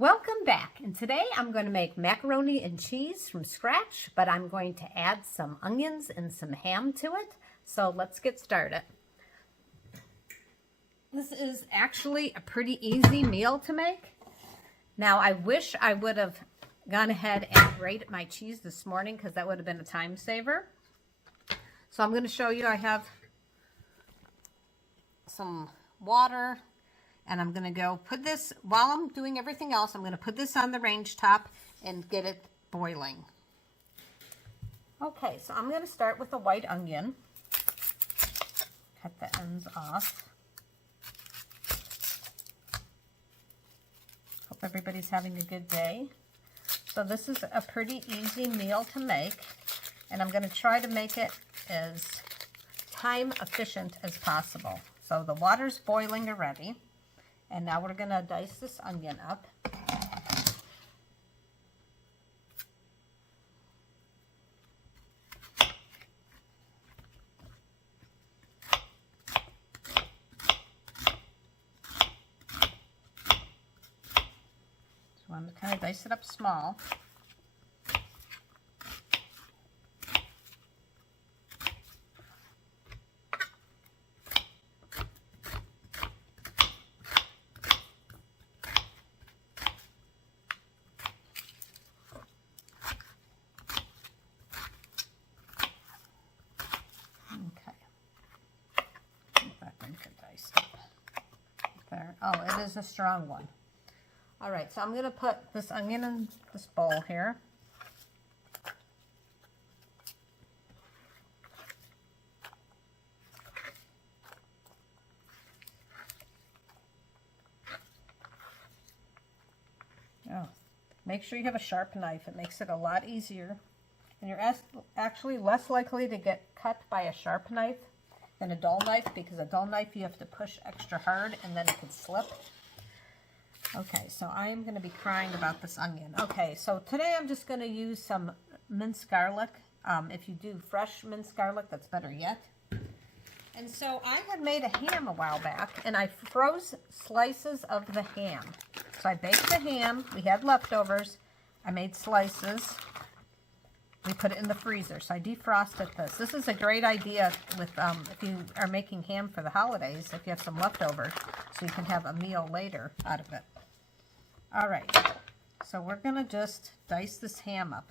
Welcome back, and today I'm going to make macaroni and cheese from scratch, but I'm going to add some onions and some ham to it. So let's get started. This is actually a pretty easy meal to make. Now I wish I would have gone ahead and grated my cheese this morning because that would have been a time saver. So I'm going to show you I have some water. And I'm going to go put this, while I'm doing everything else, I'm going to put this on the range top and get it boiling. Okay, so I'm going to start with a white onion. Cut the ends off. Hope everybody's having a good day. So this is a pretty easy meal to make. And I'm going to try to make it as time efficient as possible. So the water's boiling already. And now we're going to dice this onion up. So I'm going to kind of dice it up small. There. Oh, it is a strong one. All right, so I'm going to put this onion in this bowl here. Oh, make sure you have a sharp knife. It makes it a lot easier. And you're actually less likely to get cut by a sharp knife than a dull knife, because a dull knife you have to push extra hard and then it can slip. Okay, so I am going to be crying about this onion. Okay, so today I'm just going to use some minced garlic. If you do fresh minced garlic, that's better yet. And so I had made a ham a while back, and I froze slices of the ham. So I baked the ham. We had leftovers. I made slices. We put it in the freezer, so I defrosted this. This is a great idea with if you are making ham for the holidays, if you have some leftovers, so you can have a meal later out of it. All right, so we're going to just dice this ham up,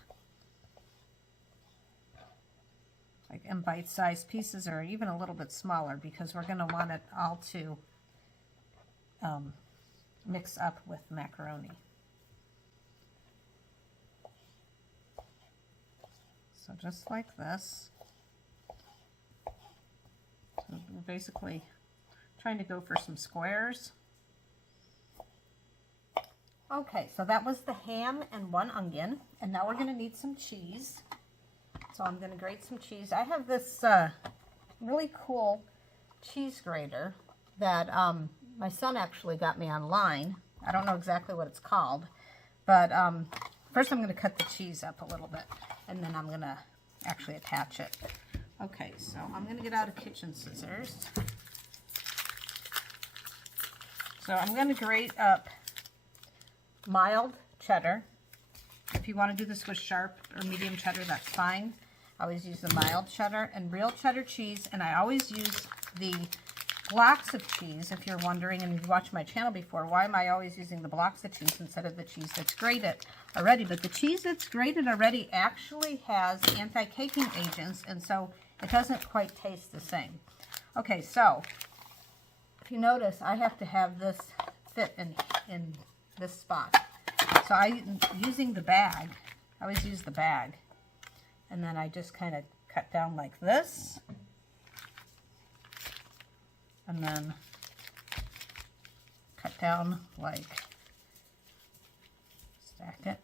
like in bite-sized pieces or even a little bit smaller, because we're going to want it all to mix up with macaroni. So just like this. So we're basically trying to go for some squares. Okay, so that was the ham and one onion. And now we're going to need some cheese. So I'm going to grate some cheese. I have this really cool cheese grater that my son actually got me online. I don't know exactly what it's called. But first I'm going to cut the cheese up a little bit. And then I'm going to actually attach it. Okay, so I'm going to get out a kitchen scissors. So I'm going to grate up mild cheddar. If you want to do this with sharp or medium cheddar, that's fine. I always use the mild cheddar and real cheddar cheese. And I always use the blocks of cheese, if you're wondering, and you've watched my channel before, why am I always using the blocks of cheese instead of the cheese that's grated already? But the cheese that's grated already actually has anti-caking agents, and so it doesn't quite taste the same. Okay, so if you notice, I have to have this fit in this spot. So I'm using the bag. I always use the bag. And then I just kind of cut down like this. And then cut down like, stack it.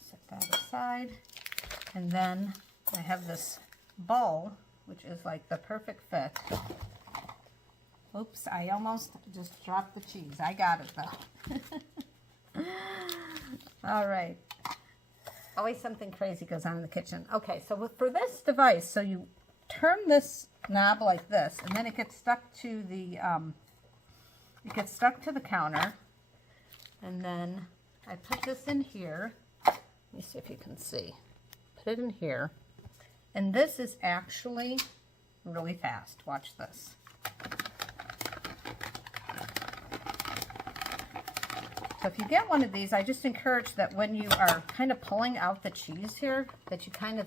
Set that aside. And then I have this bowl, which is like the perfect fit. Oops, I almost just dropped the cheese. I got it though. All right. Always something crazy goes on in the kitchen. Okay, so for this device, so you turn this knob like this, and then it gets stuck to the it gets stuck to the counter. And then I put this in here. Let me see if you can see. Put it in here. And this is actually really fast. Watch this. So if you get one of these, I just encourage that when you are kind of pulling out the cheese here, that you kind of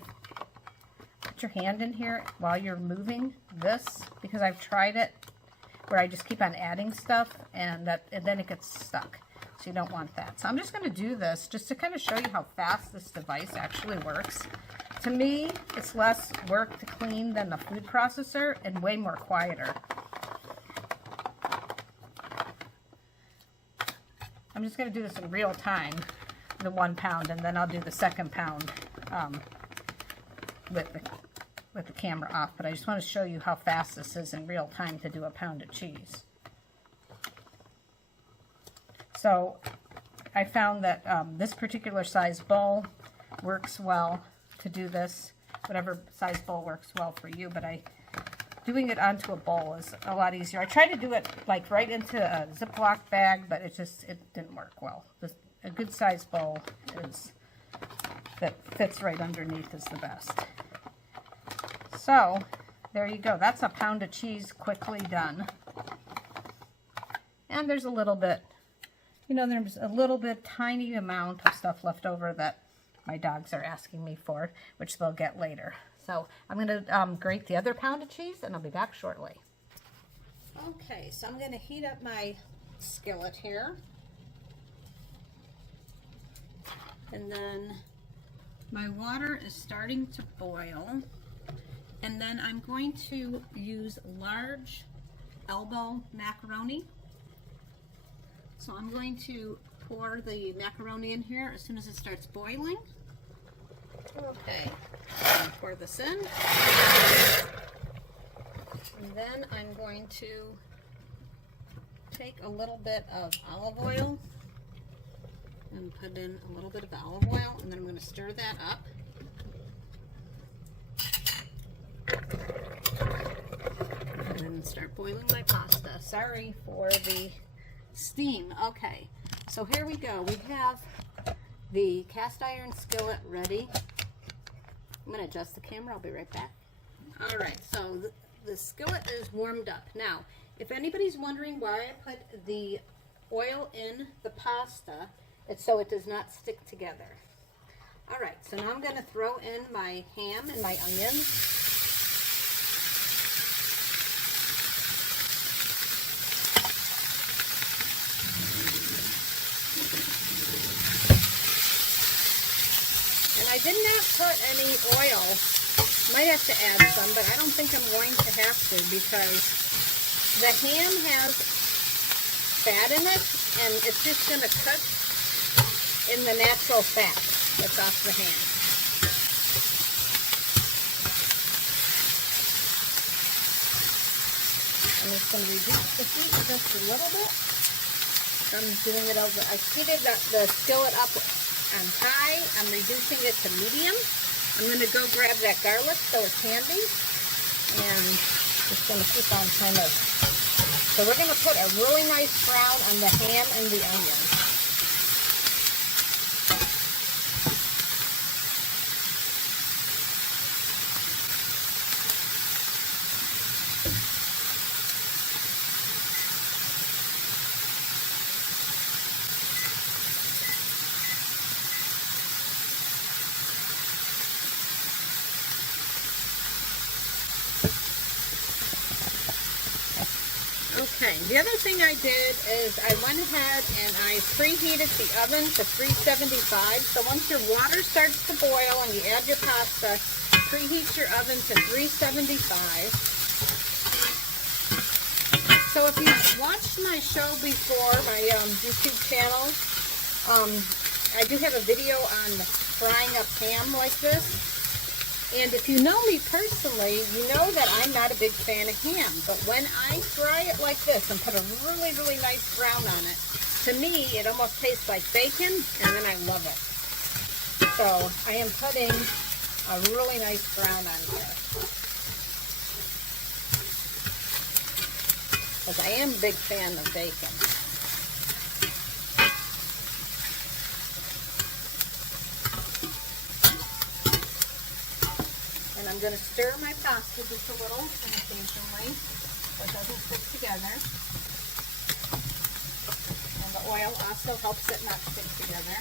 put your hand in here while you're moving this, because I've tried it where I just keep on adding stuff and then it gets stuck. So you don't want that. So I'm just going to do this just to kind of show you how fast this device actually works. To me, it's less work to clean than the food processor and way more quieter. I'm just going to do this in real time, the 1 pound, and then I'll do the 2nd pound with the camera off. But I just want to show you how fast this is in real time to do a pound of cheese. So I found that this particular size bowl works well to do this. Whatever size bowl works well for you, but doing it onto a bowl is a lot easier. I tried to do it like right into a Ziploc bag, but it didn't work well. A good size bowl that fits right underneath is the best. So there you go. That's a pound of cheese quickly done. And there's a little bit, there's a little bit, tiny amount of stuff left over that my dogs are asking me for, which they'll get later. So I'm going to grate the other pound of cheese, and I'll be back shortly. Okay, so I'm going to heat up my skillet here. And then my water is starting to boil. And then I'm going to use large elbow macaroni. So I'm going to pour the macaroni in here as soon as it starts boiling. Okay, I'm pour this in. And then I'm going to take a little bit of olive oil and put in a little bit of olive oil, and then I'm going to stir that up. And then start boiling my pasta. Sorry for the steam. Okay, so here we go. We have the cast iron skillet ready. I'm going to adjust the camera. I'll be right back. All right, so the skillet is warmed up. Now, if anybody's wondering why I put the oil in the pasta, it's so it does not stick together. All right, so now I'm going to throw in my ham and my onions. I did not put any oil. Might have to add some, but I don't think I'm going to have to, because the ham has fat in it, and it's just going to cook in the natural fat that's off the ham. I'm just going to reduce the heat just a little bit. I'm doing it over. I heated the skillet up on high. I'm reducing it to medium. I'm going to go grab that garlic so it's handy, and just going to keep on kind of. So we're going to put a really nice brown on the ham and the onions. Okay, the other thing I did is I went ahead and I preheated the oven to 375. So once your water starts to boil and you add your pasta, preheat your oven to 375. So if you've watched my show before, my YouTube channel, I do have a video on frying up ham like this. And if you know me personally, you know that I'm not a big fan of ham. But when I fry it like this and put a really, really nice brown on it, to me, it almost tastes like bacon, and then I love it. So I am putting a really nice brown on here. because I am a big fan of bacon. And I'm going to stir my pasta just a little occasionally so it doesn't stick together. And the oil also helps it not stick together.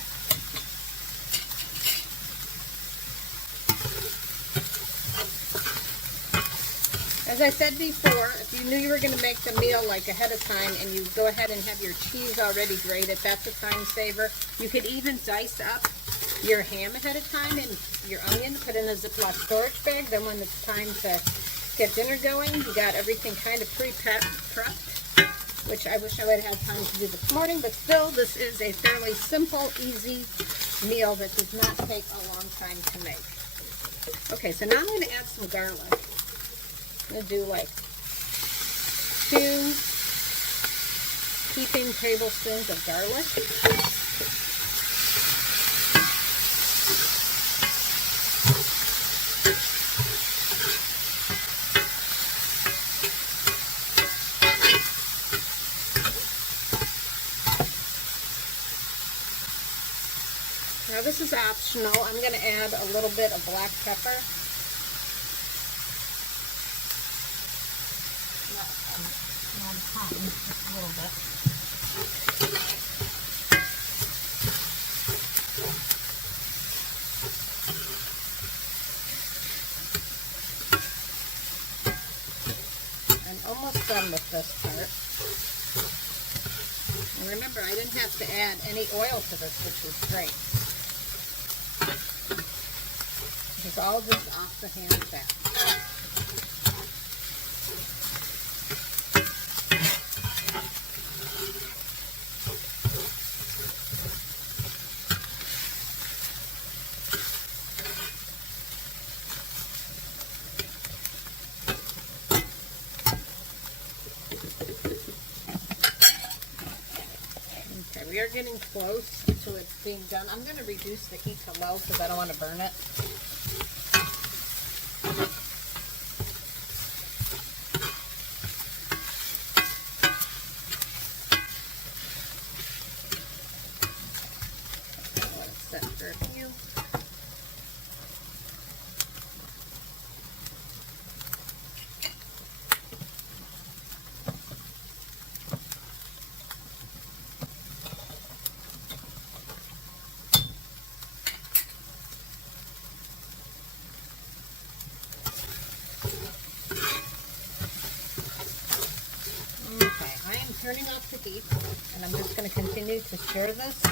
As I said before, if you knew you were going to make the meal like ahead of time and you go ahead and have your cheese already grated, that's a time saver. You could even dice up your ham ahead of time and your onion, put in a Ziploc storage bag. Then when it's time to get dinner going, you got everything kind of prepped, which I wish I would have had time to do this morning, but still, this is a fairly simple, easy meal that does not take a long time to make. Okay, so now I'm going to add some garlic. I'm going to do like 2 heaping tablespoons of garlic. Now this is optional. I'm going to add a little bit of black pepper. Not a ton, just a little bit. I'm almost done with this part. And remember, I didn't have to add any oil to this, which was great. It's all just off the ham fat. Okay, we are getting close to it being done. I'm going to reduce the heat to low because I don't want to burn it. Let it set for a few. Turning off the heat, and I'm just going to continue to stir this.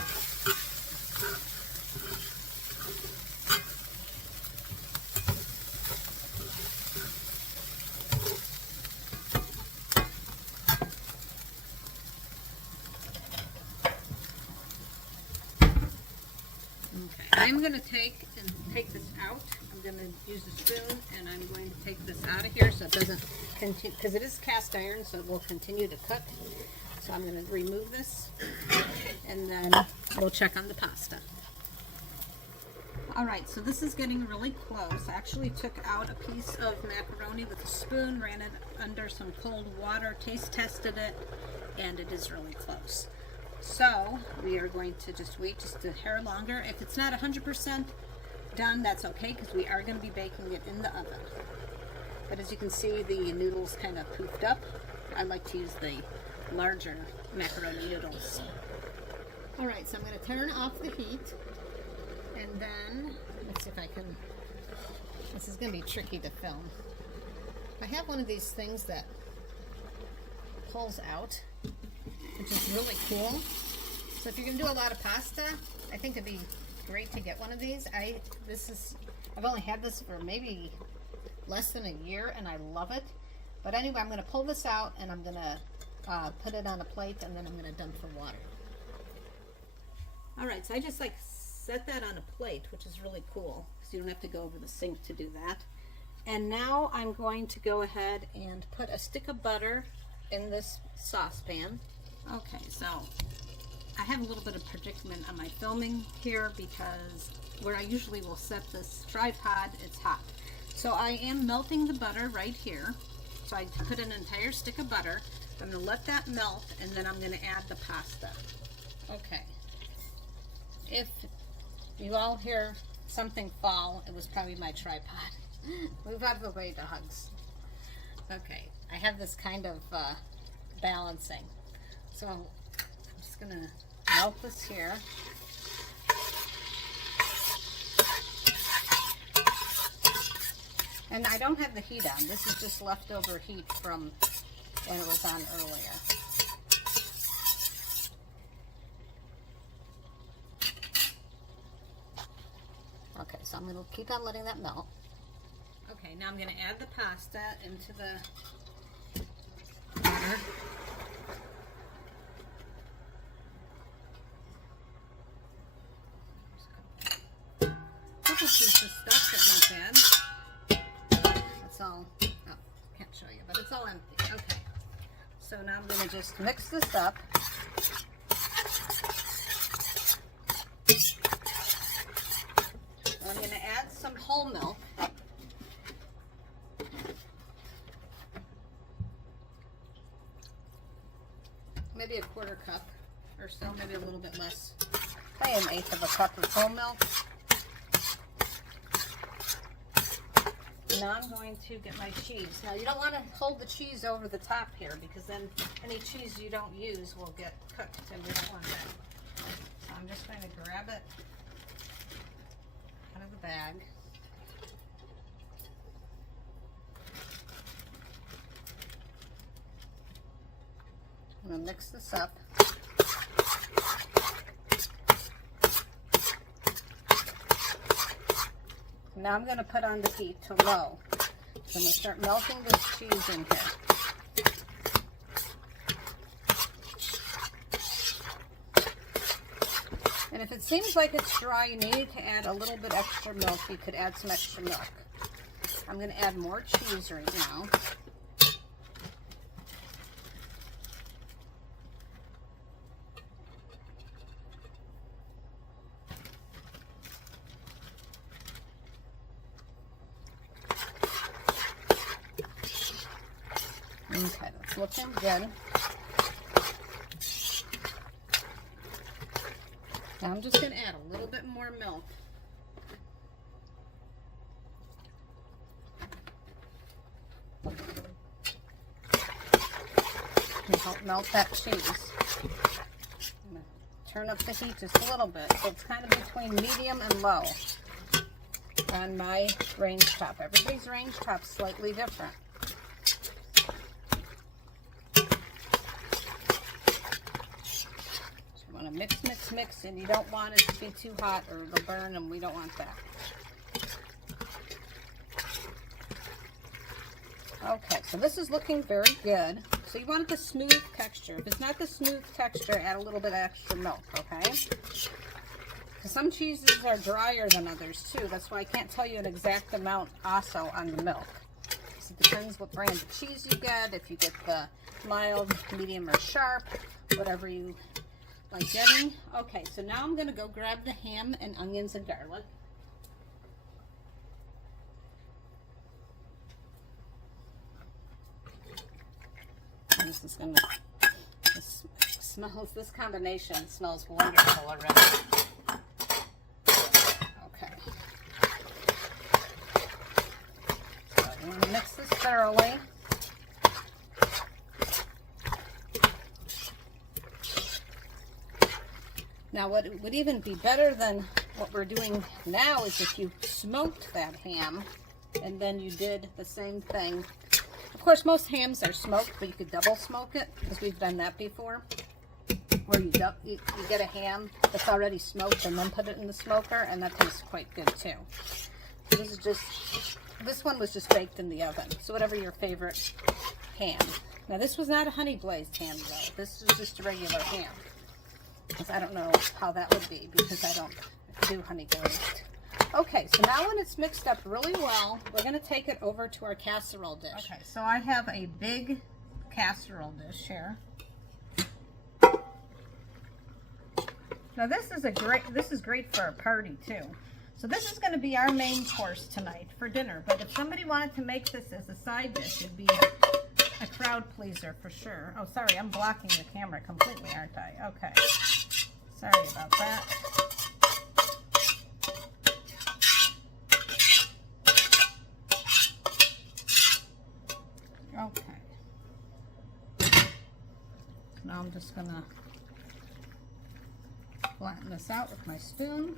Okay, I'm going to take this out. I'm going to use a spoon, and I'm going to take this out of here so it doesn't continue, because it is cast iron, so it will continue to cook. So I'm going to remove this, and then we'll check on the pasta. Alright, so this is getting really close. I actually took out a piece of macaroni with a spoon, ran it under some cold water, taste tested it, and it is really close. So we are going to just wait just a hair longer. If it's not 100% done, that's okay, because we are going to be baking it in the oven. But as you can see, the noodles kind of poofed up. I like to use the larger macaroni noodles. Alright, so I'm going to turn off the heat, and then, let's see if I can, this is going to be tricky to film. I have one of these things that pulls out, which is really cool. So if you're going to do a lot of pasta, I think it'd be great to get one of these. I've only had this for maybe less than a year, and I love it. But anyway, I'm going to pull this out, and I'm going to put it on a plate, and then I'm going to dump for water. Alright, so I just set that on a plate, which is really cool, because you don't have to go over the sink to do that. And now I'm going to go ahead and put a stick of butter in this saucepan. Okay, so I have a little bit of predicament on my filming here, because where I usually will set this tripod, it's hot. So I am melting the butter right here. So I put an entire stick of butter. I'm going to let that melt, and then I'm going to add the pasta. Okay. If you all hear something fall, it was probably my tripod. Move out of the way, dogs. Okay, I have this kind of balancing. So I'm just going to melt this here. And I don't have the heat on. This is just leftover heat from when it was on earlier. Okay, so I'm going to keep on letting that melt. Okay, now I'm going to add the pasta into the water. Couple pieces of stuff, that's not bad. That's all, oh, can't show you, but it's all empty. Okay, so now I'm going to just mix this up. I'm going to add some whole milk. Maybe a quarter cup or so, maybe a little bit less. Probably an eighth of a cup of whole milk. Now I'm going to get my cheese. Now you don't want to hold the cheese over the top here because then any cheese you don't use will get cooked and we don't want that. So I'm just going to grab it out of the bag. I'm going to mix this up. Now I'm going to put on the heat to low. So I'm going to start melting this cheese in here. And if it seems like it's dry, you need to add a little bit extra milk. You could add some extra milk. I'm going to add more cheese right now. Okay, that's looking good. Now I'm just going to add a little bit more milk. To help melt that cheese. I'm going to turn up the heat just a little bit. So it's kind of between medium and low on my range top. Everybody's range top's slightly different. Mix, mix, mix, and you don't want it to be too hot or it'll burn, and we don't want that. Okay, so this is looking very good. So you want the smooth texture. If it's not the smooth texture, add a little bit of extra milk, okay? Because some cheeses are drier than others too. That's why I can't tell you an exact amount also on the milk. So it depends what brand of cheese you get, if you get the mild, medium, or sharp, whatever you like getting. Okay, so now I'm going to go grab the ham and onions and garlic. And this is going to, this combination smells wonderful already. Okay. So you want to mix this thoroughly. Now what would even be better than what we're doing now is if you smoked that ham and then you did the same thing. Of course, most hams are smoked, but you could double smoke it because we've done that before. Where you get a ham that's already smoked and then put it in the smoker, and that tastes quite good too. So this one was just baked in the oven. So whatever your favorite ham. Now this was not a honey glazed ham though. This was just a regular ham. Because I don't know how that would be because I don't do honey glazed. Okay, so now when it's mixed up really well, we're going to take it over to our casserole dish. Okay, so I have a big casserole dish here. Now this is great for a party too. So this is going to be our main course tonight for dinner. But if somebody wanted to make this as a side dish, it'd be a crowd pleaser for sure. Oh, sorry, I'm blocking the camera completely, aren't I? Okay. Sorry about that. Okay. Now I'm just gonna flatten this out with my spoon.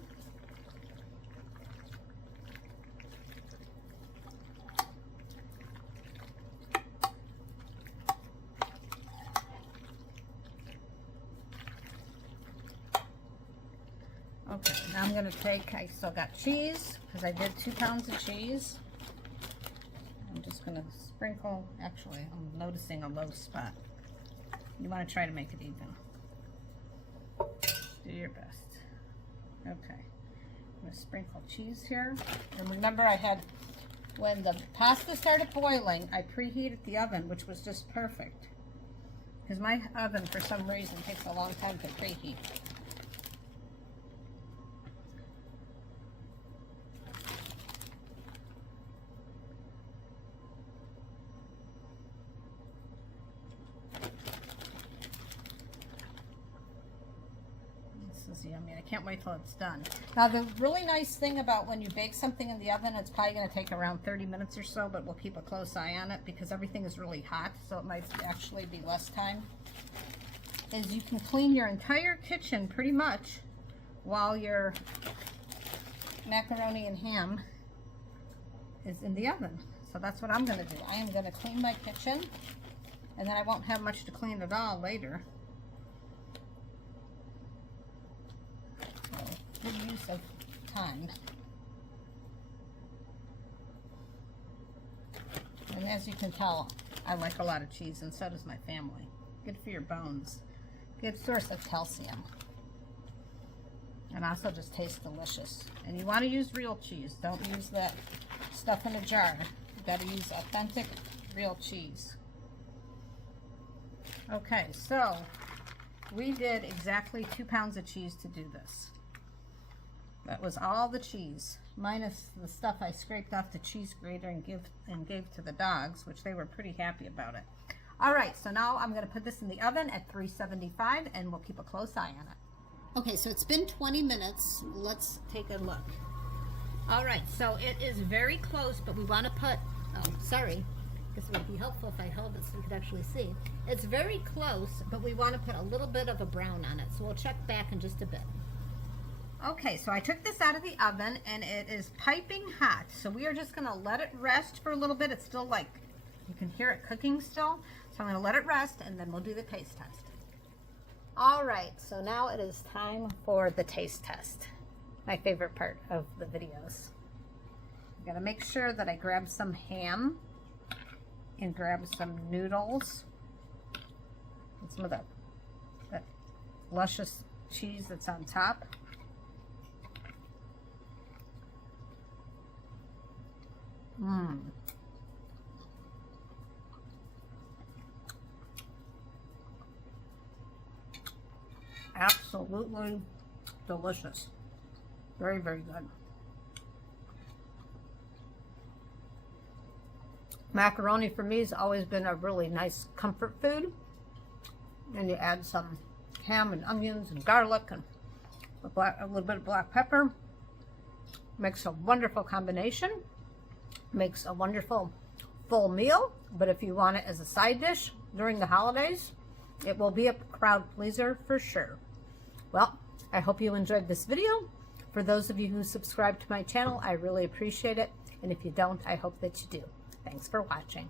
Okay, now I'm going to take, I still got cheese, because I did 2 pounds of cheese. I'm just going to sprinkle, actually, I'm noticing a low spot. You want to try to make it even. Do your best. Okay, I'm going to sprinkle cheese here. And remember I had, when the pasta started boiling, I preheated the oven, which was just perfect. Because my oven, for some reason, takes a long time to preheat. Yummy. I can't wait till it's done. Now the really nice thing about when you bake something in the oven, it's probably going to take around 30 minutes or so, but we'll keep a close eye on it because everything is really hot, so it might actually be less time, is you can clean your entire kitchen pretty much while your macaroni and ham is in the oven. So that's what I'm going to do. I am going to clean my kitchen, and then I won't have much to clean at all later. Good use of time. And as you can tell, I like a lot of cheese, and so does my family. Good for your bones. Good source of calcium. And also just tastes delicious. And you want to use real cheese. Don't use that stuff in a jar. You got to use authentic, real cheese. Okay, so we did exactly 2 pounds of cheese to do this. That was all the cheese, minus the stuff I scraped off the cheese grater and gave to the dogs, which they were pretty happy about it. All right, so now I'm going to put this in the oven at 375, and we'll keep a close eye on it. Okay, so it's been 20 minutes. Let's take a look. All right, so it is very close, but we want to put, oh, sorry, because it would be helpful if I held it so you could actually see. It's very close, but we want to put a little bit of a brown on it, so we'll check back in just a bit. Okay, so I took this out of the oven and it is piping hot. So we are just going to let it rest for a little bit. It's still like, you can hear it cooking still. So I'm going to let it rest and then we'll do the taste test. All right, so now it is time for the taste test. My favorite part of the videos. I'm going to make sure that I grab some ham and grab some noodles and some of that luscious cheese that's on top. Absolutely delicious. Very, very good. Macaroni for me has always been a really nice comfort food. And you add some ham and onions and garlic and a little bit of black pepper. Makes a wonderful combination. Makes a wonderful full meal, but if you want it as a side dish during the holidays, it will be a crowd pleaser for sure. Well, I hope you enjoyed this video. For those of you who subscribe to my channel, I really appreciate it. And if you don't, I hope that you do. Thanks for watching.